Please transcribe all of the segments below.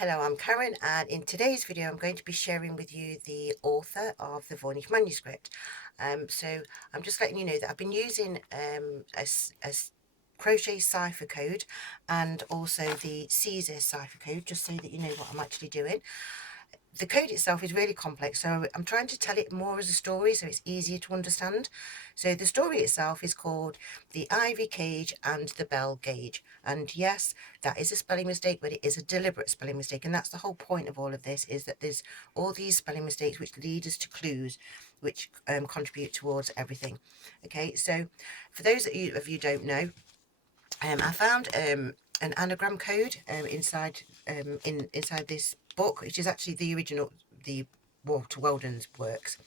Hello, I'm Karen, and in today's video I'm going to be sharing with you the author of the Voynich Manuscript. So I'm just letting you know that I've been using a Crochet Cipher code and also the Caesar Cipher code, just so that you know what I'm actually doing. The code itself is really complex, so I'm trying to tell it more as a story so it's easier to understand. So the story itself is called The Ivy Cage and the Bell Gauge. And yes, that is a spelling mistake, but it is a deliberate spelling mistake. And that's the whole point of all of this, is that there's all these spelling mistakes which lead us to clues, which contribute towards everything. Okay, so for those of you don't know, I found an anagram code inside this book, which is actually the original, the Walter Weldon's works,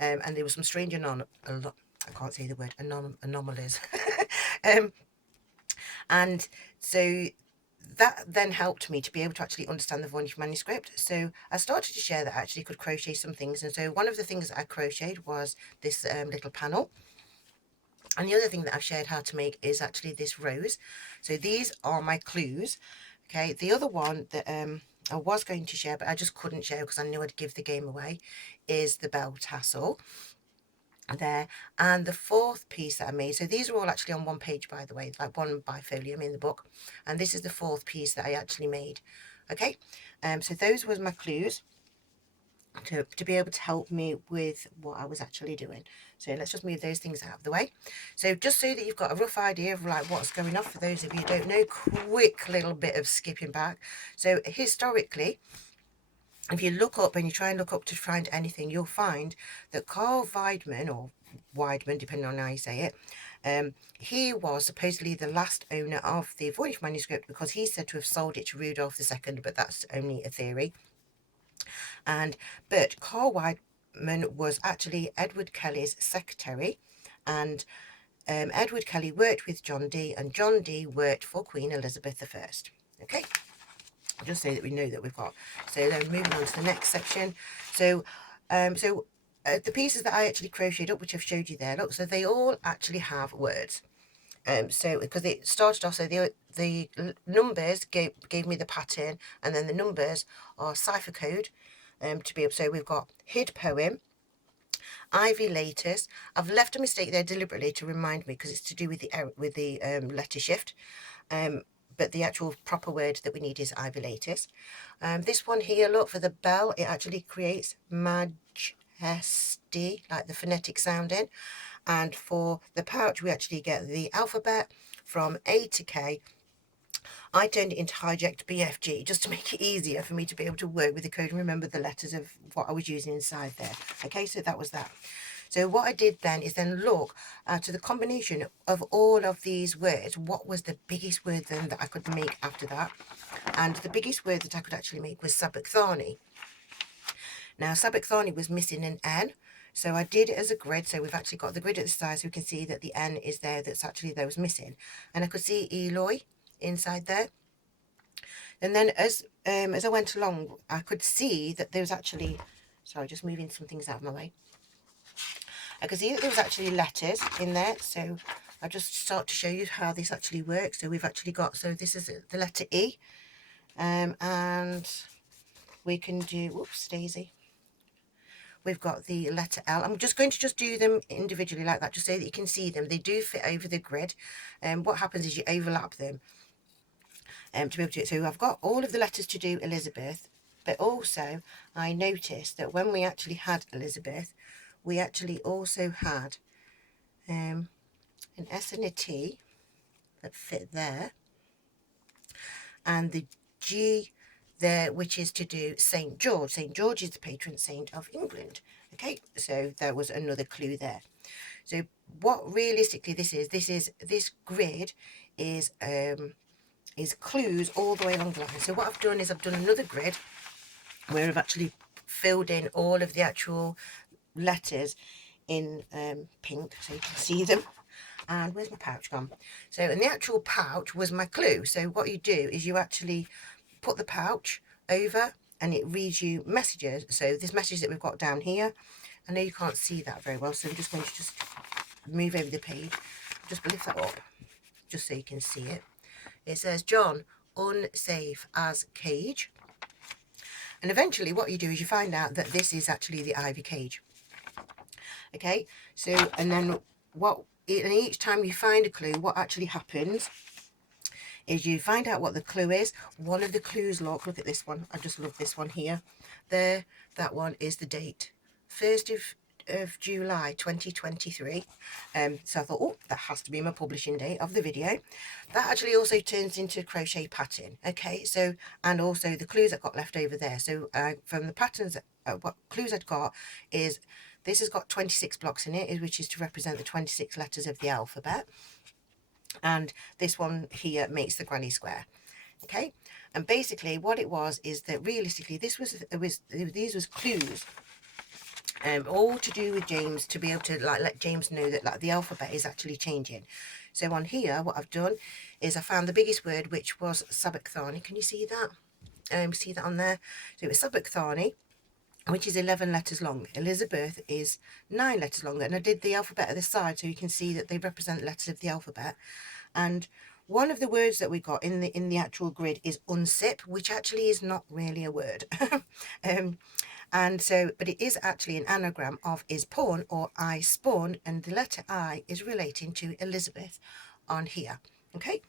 and there was some strange I can't say the word anomalies, um, and so that then helped me to be able to actually understand the Voynich manuscript. So I started to share that I actually could crochet some things, and so one of the things that I crocheted was this little panel. And the other thing that I've shared how to make is actually this rose. So these are my clues. Okay, the other one that I was going to share, but I just couldn't share because I knew I'd give the game away, is the bell tassel there. And the fourth piece that I made, so these are all actually on one page, by the way, like one bifolium in the book, and this is the fourth piece that I actually made. Okay, so those was my clues to be able to help me with what I was actually doing. So let's just move those things out of the way. So just so that you've got a rough idea of like what's going on, for those of you who don't know, quick little bit of skipping back. So historically, if you look up and you try and look up to find anything, you'll find that Carl Weidman, or Weidman, depending on how you say it, he was supposedly the last owner of the Voynich manuscript, because he's said to have sold it to Rudolph II, but that's only a theory. But Carl Weidman was actually Edward Kelly's secretary, and Edward Kelly worked with John Dee, and John Dee worked for Queen Elizabeth I. Okay, just so that we know that we've got. So then moving on to the next section. So the pieces that I actually crocheted up, which I've showed you there, look, so they all actually have words. So because it started off, so the numbers gave me the pattern, and then the numbers are cipher code, to be able. So we've got hid poem, ivy lattice. I've left a mistake there deliberately to remind me, because it's to do with the letter shift. But the actual proper word that we need is ivy lattice. This one here, look, for the bell, it actually creates majesty, like the phonetic sounding. And for the pouch, we actually get the alphabet from A to K. I turned it into hijacked BFG just to make it easier for me to be able to work with the code and remember the letters of what I was using inside there. Okay, so that was that. So what I did then is then look to the combination of all of these words. What was the biggest word then that I could make after that? And the biggest word that I could actually make was sabachthani. Now, sabachthani was missing an N, so I did it as a grid. So we've actually got the grid at the side, so we can see that the N is there, that's actually there was missing. And I could see Eloy inside there. And then as I went along, I could see that there was actually, sorry, just moving some things out of my way. I could see that there was actually letters in there, so I'll just start to show you how this actually works. So we've actually got, so this is the letter E, and we can do, whoops, Daisy. We've got the letter L. I'm just going to just do them individually like that, just so that you can see them. They do fit over the grid, and what happens is you overlap them to be able to do it. So I've got all of the letters to do Elizabeth, but also I noticed that when we actually had Elizabeth, we actually also had an S and a T that fit there, and the G there, which is to do St. George. St. George is the patron saint of England. Okay, so there was another clue there. So what realistically this grid is clues all the way along the line. So what I've done is I've done another grid where I've actually filled in all of the actual letters in pink, so you can see them. And where's my pouch gone? So, and the actual pouch was my clue. So what you do is you actually put the pouch over and it reads you messages. So this message that we've got down here, I know you can't see that very well, so I'm just going to just move over the page, just lift that up just so you can see it. It says, John, unsafe as cage. And eventually what you do is you find out that this is actually the ivy cage. Okay, so and then and each time you find a clue, what actually happens is you find out what the clue is. One of the clues, look at this one. I just love this one here. There, that one is the date, 1st of July 2023. So I thought, oh, that has to be my publishing date of the video. That actually also turns into crochet pattern. Okay, so, and also the clues that got left over there. So from the patterns, what clues I'd got is this has got 26 blocks in it, which is to represent the 26 letters of the alphabet. And this one here makes the granny square. Okay, and basically what it was is that realistically these was clues, all to do with James, to be able to like let James know that like the alphabet is actually changing. So on here what I've done is I found the biggest word, which was sabachthani. Can you see that? See that on there? So it was sabachthani, which is 11 letters long. Elizabeth is 9 letters long, and I did the alphabet at the side so you can see that they represent letters of the alphabet. And one of the words that we got in the actual grid is unsip, which actually is not really a word. And so, but it is actually an anagram of is pawn or I spawn, and the letter I is relating to Elizabeth on here. Okay.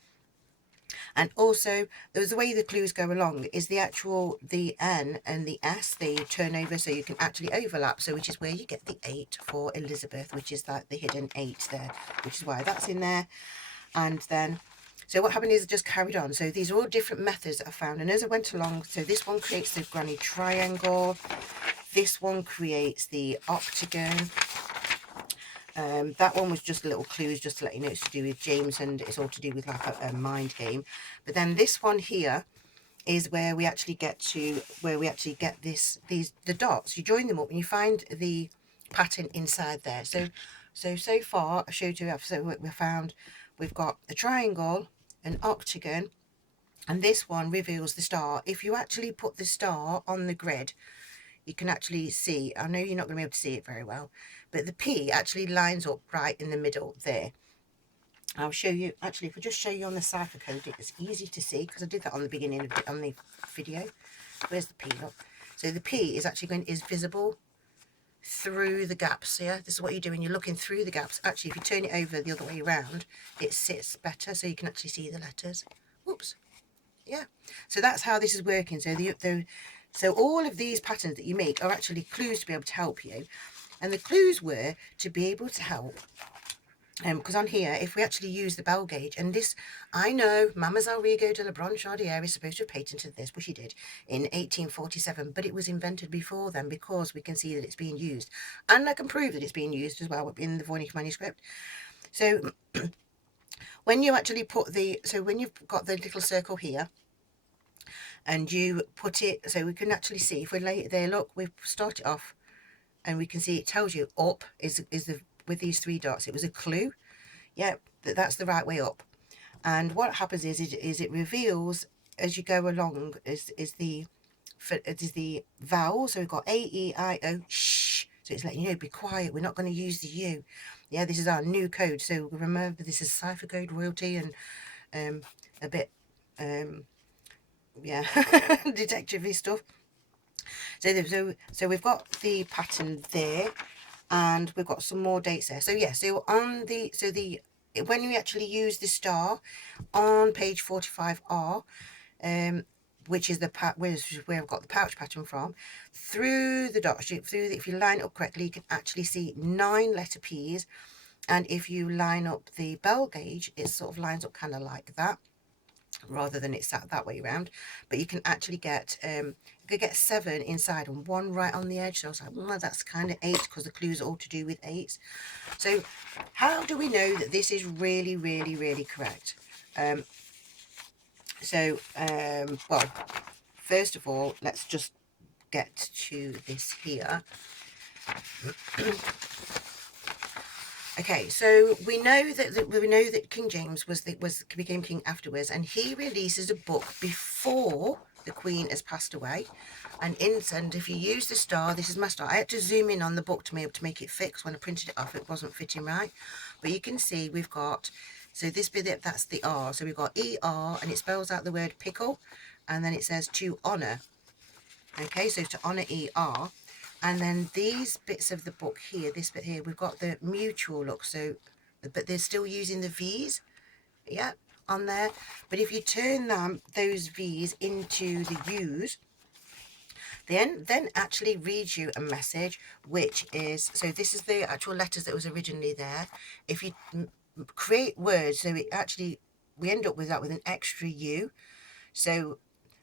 And also there's the way the clues go along is the N and the S, they turn over so you can actually overlap, so which is where you get the 8 for Elizabeth, which is like the hidden 8 there, which is why that's in there. And then so what happened is I just carried on. So these are all different methods that I found, and as I went along, so this one creates the granny triangle, this one creates the octagon. That one was just little clues just to let you know it's to do with James, and it's all to do with like a mind game. But then this one here is where we actually get the dots. You join them up and you find the pattern inside there. So far I showed you, so we've got a triangle, an octagon, and this one reveals the star. If you actually put the star on the grid, you can actually see, I know you're not going to be able to see it very well, but the P actually lines up right in the middle there. I'll show you, actually, if I just show you on the cipher code, it's easy to see because I did that on the beginning of on the video. Where's the P? Look. So the P is actually is visible through the gaps. Yeah, this is what you're doing, you're looking through the gaps. Actually, if you turn it over the other way around, it sits better so you can actually see the letters. Whoops. Yeah, so that's how this is working. So all of these patterns that you make are actually clues to be able to help you, and the clues were to be able to help because on here, if we actually use the bell gauge, and this, I know Mademoiselle Rigaud de la Branchaudière is supposed to have patented this, but she did in 1847, but it was invented before then because we can see that it's being used, and I can prove that it's being used as well in the Voynich Manuscript. So when you actually put when you've got the little circle here, and you put it, so we can actually see, if we lay it there, look, we've started off, and we can see it tells you up is with these 3 dots. It was a clue, yeah, that's the right way up. And what happens is it reveals as you go along is the vowels. So we've got A, E, I, O, shh. So it's letting you know, be quiet, we're not going to use the U. Yeah, this is our new code. So remember, this is cipher code royalty, and a bit yeah, detective-y stuff. So we've got the pattern there, and we've got some more dates there. So yeah, so on when we actually use the star on page 45R, which is where I've got the pouch pattern from, through the dots, if you line it up correctly, you can actually see 9 letter P's, and if you line up the bell gauge, it sort of lines up kind of like that, rather than it sat that way around. But you can actually get you could get 7 inside and 1 right on the edge. So I was like, well, that's kind of 8 because the clues are all to do with 8s. So how do we know that this is really, really, really correct? Well, first of all, let's just get to this here. Okay, so we know that King James became king afterwards, and he releases a book before the Queen has passed away. And if you use the star, this is my star. I had to zoom in on the book to be able to make it fit, because when I printed it off, it wasn't fitting right. But you can see we've got, so this bit, that's the R. So we've got ER, and it spells out the word pickle, and then it says to honour. Okay, so to honour ER. And then these bits of the book here, this bit here, we've got the mutual look. So, but they're still using the V's, yeah, on there. But if you turn those V's into the U's, then actually reads you a message, which is, so this is the actual letters that was originally there. If you create words, so it actually, we end up with that with an extra U. So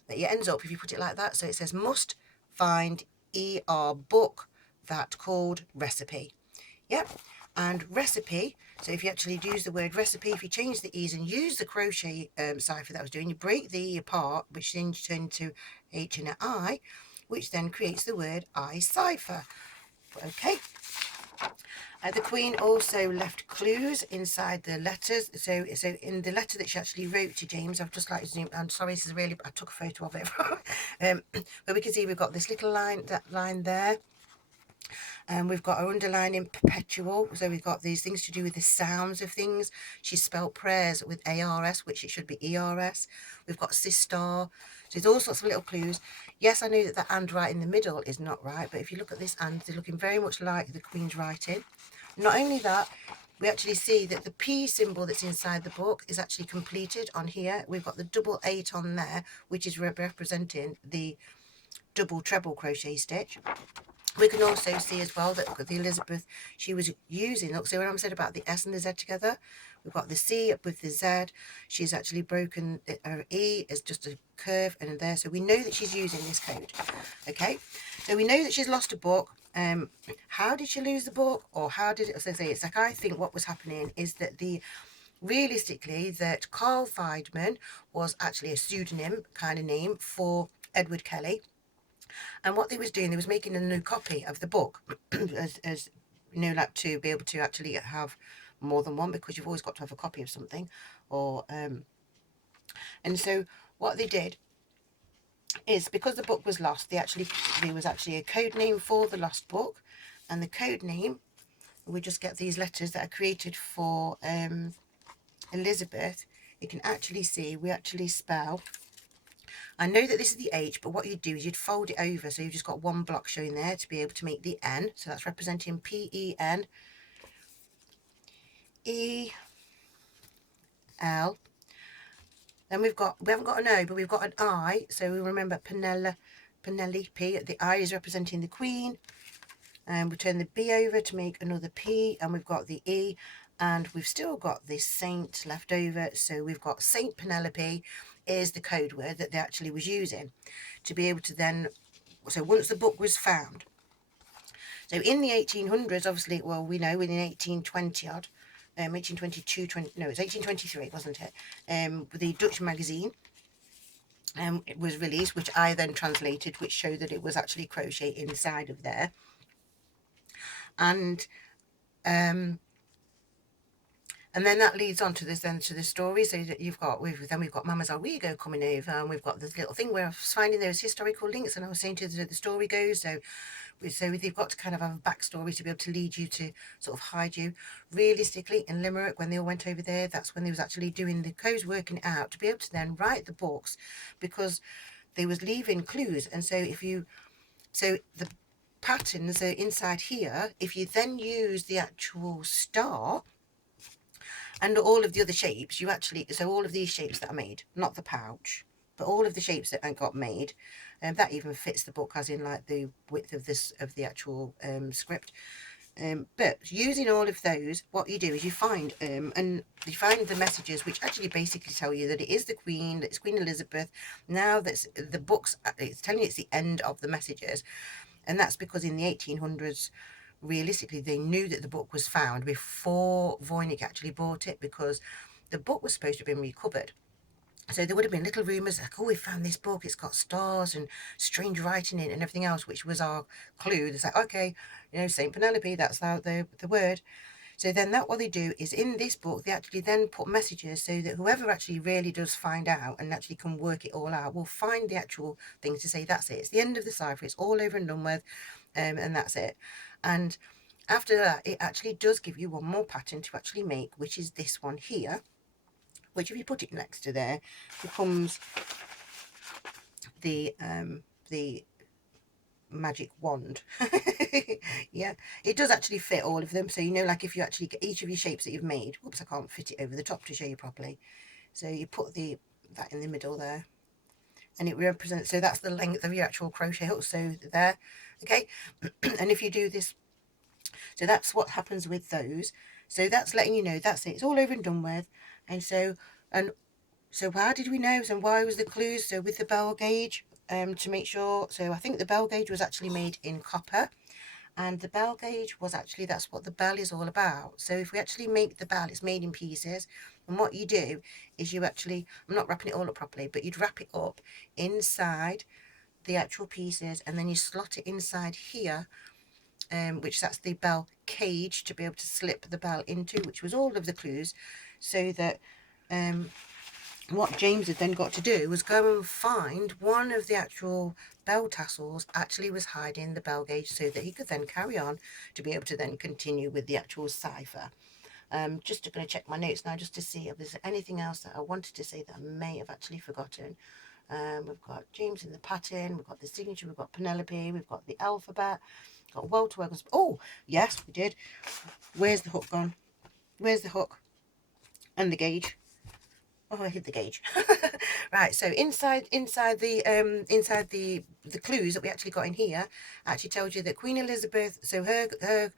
that it ends up, if you put it like that, so it says must find ER book that called recipe. Yep. And recipe, so if you actually use the word recipe, if you change the E's and use the crochet cipher that I was doing, you break the E apart, which then you turn into H and an I, which then creates the word I cipher. Okay. The Queen also left clues inside the letters. So in the letter that she actually wrote to James, I've just like to zoom. I'm sorry, this is really, I took a photo of it. But we can see we've got this little line, that line there. And we've got our underlining perpetual. So we've got these things to do with the sounds of things. She spelled prayers with ARS, which it should be ERS. We've got sister. So there's all sorts of little clues. Yes, I know that the and right in the middle is not right, but if you look at this and, they're looking very much like the Queen's writing. Not only that, we actually see that the P symbol that's inside the book is actually completed on here. We've got the double 8 on there, which is representing the double treble crochet stitch. We can also see as well that the Elizabeth, she was using, look, so when I said about the S and the Z together, we've got the C up with the Z. She's actually broken her E as just a curve and there. So we know that she's using this code. Okay, so we know that she's lost a book. How did she lose the book, or how did it, so it's like, I think what was happening is that realistically that Carl Feidman was actually a pseudonym kind of name for Edward Kelly. And what they was doing, they was making a new copy of the book, as you know, like to be able to actually have more than one, because you've always got to have a copy of something. Or and so what they did is, because the book was lost, there was actually a code name for the lost book, and the code name, we just get these letters that are created for Elizabeth. You can actually see we actually spell, I know that this is the H, but what you'd do is you'd fold it over, so you've just got one block showing there to be able to make the N. So that's representing P-E-N, E-L. Then we haven't got an O, but we've got an I. So we remember Penelope. The I is representing the Queen. And we turn the B over to make another P, and we've got the E, and we've still got this Saint left over. So we've got Saint Penelope is the code word that they actually was using to be able to then, so once the book was found. So in the 1800s, obviously, well, we know in 1820 odd, 1822, no, it's 1823, wasn't it? The Dutch magazine it was released, which I then translated, which showed that it was actually crochet inside of there. And then that leads on to this, then to the story. So that we've got Mama's Arrigo coming over, and we've got this little thing where I was finding those historical links, and I was saying to the story goes. So they've got to kind of have a backstory to be able to lead you, to sort of hide you. Realistically, in Limerick, when they all went over there, that's when they was actually doing the codes, working it out to be able to then write the books, because they was leaving clues. And so the patterns are inside here. If you then use the actual star and all of the other shapes, so all of these shapes that are made, not the pouch, but all of the shapes that got made, that even fits the book, as in like the width of the actual script. But using all of those, what you do is you find the messages, which actually basically tell you that it is the Queen, that it's Queen Elizabeth. Now that's the books, it's telling you it's the end of the messages, and that's because in the 1800s, realistically, they knew that the book was found before Voynich actually bought it, because the book was supposed to have been recovered. So there would have been little rumours like, oh, we found this book, it's got stars and strange writing in it and everything else, which was our clue. It's like, okay, Saint Penelope, that's the word. So then what they do is, in this book, they actually then put messages so that whoever actually really does find out and actually can work it all out will find the actual thing to say, that's it, it's the end of the cipher, it's all over and done with, and that's it. And after that, it actually does give you one more pattern to actually make, which is this one here, which if you put it next to there, becomes the magic wand. Yeah, it does actually fit all of them. So you know, like if you actually get each of your shapes that you've made, whoops, I can't fit it over the top to show you properly. So you put that in the middle there, and it represents, so that's the length of your actual crochet hook. So there, okay. And if you do this, so that's what happens with those. So that's letting you know that's it, it's all over and done with. And so, how did we know? So why was the clues? So with the bell gauge, to make sure, so I think the bell gauge was actually made in copper, and the bell gauge was actually, that's what the bell is all about. So if we actually make the bell, it's made in pieces, and what you do is you actually, I'm not wrapping it all up properly, but you'd wrap it up inside the actual pieces, and then you slot it inside here, which that's the bell cage to be able to slip the bell into, which was all of the clues. So that what James had then got to do was go and find one of the actual bell tassels actually was hiding the bell gauge, so that he could then carry on to be able to then continue with the actual cipher. Just going to check my notes now just to see if there's anything else that I wanted to say that I may have actually forgotten. We've got James in the pattern, we've got the signature, we've got Penelope, we've got the alphabet, got well to work. Oh yes, we did. Where's the hook gone? Where's the hook and the gauge? Oh, I hit the gauge. Right, so inside the clues that we actually got in here actually tells you that Queen Elizabeth, so her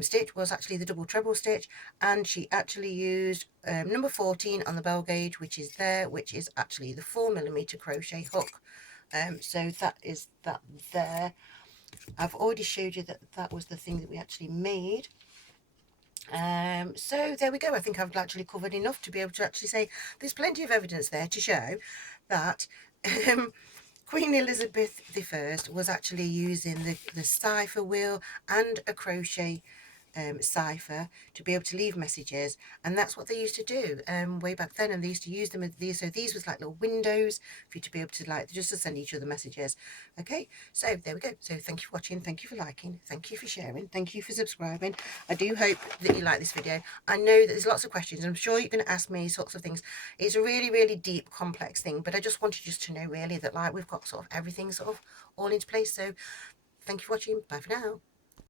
stitch was actually the double treble stitch, and she actually used number 14 on the bell gauge, which is there, which is actually the 4mm crochet hook. So that is that there. I've already showed you that that was the thing that we actually made. So there we go. I think I've actually covered enough to be able to actually say there's plenty of evidence there to show that Queen Elizabeth I was actually using the cipher wheel and a crochet cipher to be able to leave messages, and that's what they used to do way back then, and they used to use them as these. So these was like little windows for you to be able to, like, just to send each other messages. Okay, so there we go. So thank you for watching, thank you for liking, thank you for sharing, thank you for subscribing. I do hope that you like this video. I know that there's lots of questions, I'm sure you're going to ask me sorts of things. It's a really deep, complex thing, but I just wanted just to know really that, like, we've got sort of everything sort of all into place. So thank you for watching, bye for now.